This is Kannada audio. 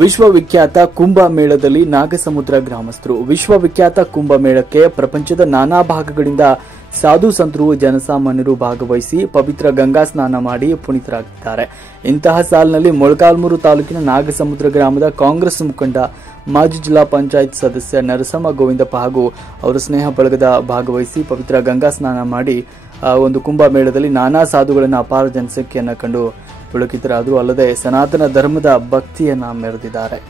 ವಿಶ್ವವಿಖ್ಯಾತ ಕುಂಭಮೇಳದಲ್ಲಿ ನಾಗಸಮುದ್ರ ಗ್ರಾಮಸ್ಥರು. ವಿಶ್ವವಿಖ್ಯಾತ ಕುಂಭಮೇಳಕ್ಕೆ ಪ್ರಪಂಚದ ನಾನಾ ಭಾಗಗಳಿಂದ ಸಾಧು ಸಂತರು, ಜನಸಾಮಾನ್ಯರು ಭಾಗವಹಿಸಿ ಪವಿತ್ರ ಗಂಗಾ ಸ್ನಾನ ಮಾಡಿ ಪುನೀತರಾಗಿದ್ದಾರೆ. ಇಂತಹ ಸಾಲಿನಲ್ಲಿ ಮೊಳಕಾಲ್ಮೂರು ತಾಲೂಕಿನ ನಾಗಸಮುದ್ರ ಗ್ರಾಮದ ಕಾಂಗ್ರೆಸ್ ಮುಖಂಡ, ಮಾಜಿ ಜಿಲ್ಲಾ ಪಂಚಾಯತ್ ಸದಸ್ಯ ನರಸಮ್ಮ ಗೋವಿಂದಪ್ಪ ಹಾಗೂ ಅವರ ಸ್ನೇಹ ಬಳಗದ ಭಾಗವಹಿಸಿ ಪವಿತ್ರ ಗಂಗಾ ಸ್ನಾನ ಮಾಡಿ ಒಂದು ಕುಂಭಮೇಳದಲ್ಲಿ ನಾನಾ ಸಾಧುಗಳನ್ನು ಅಪಾರ ಜನಸಂಖ್ಯೆಯನ್ನು ಕಂಡು ಪುಳಕಿತರಾದರು. ಅಲ್ಲದೆ ಸನಾತನ ಧರ್ಮದ ಭಕ್ತಿಯನ್ನ ಮೆರೆದಿದ್ದಾರೆ.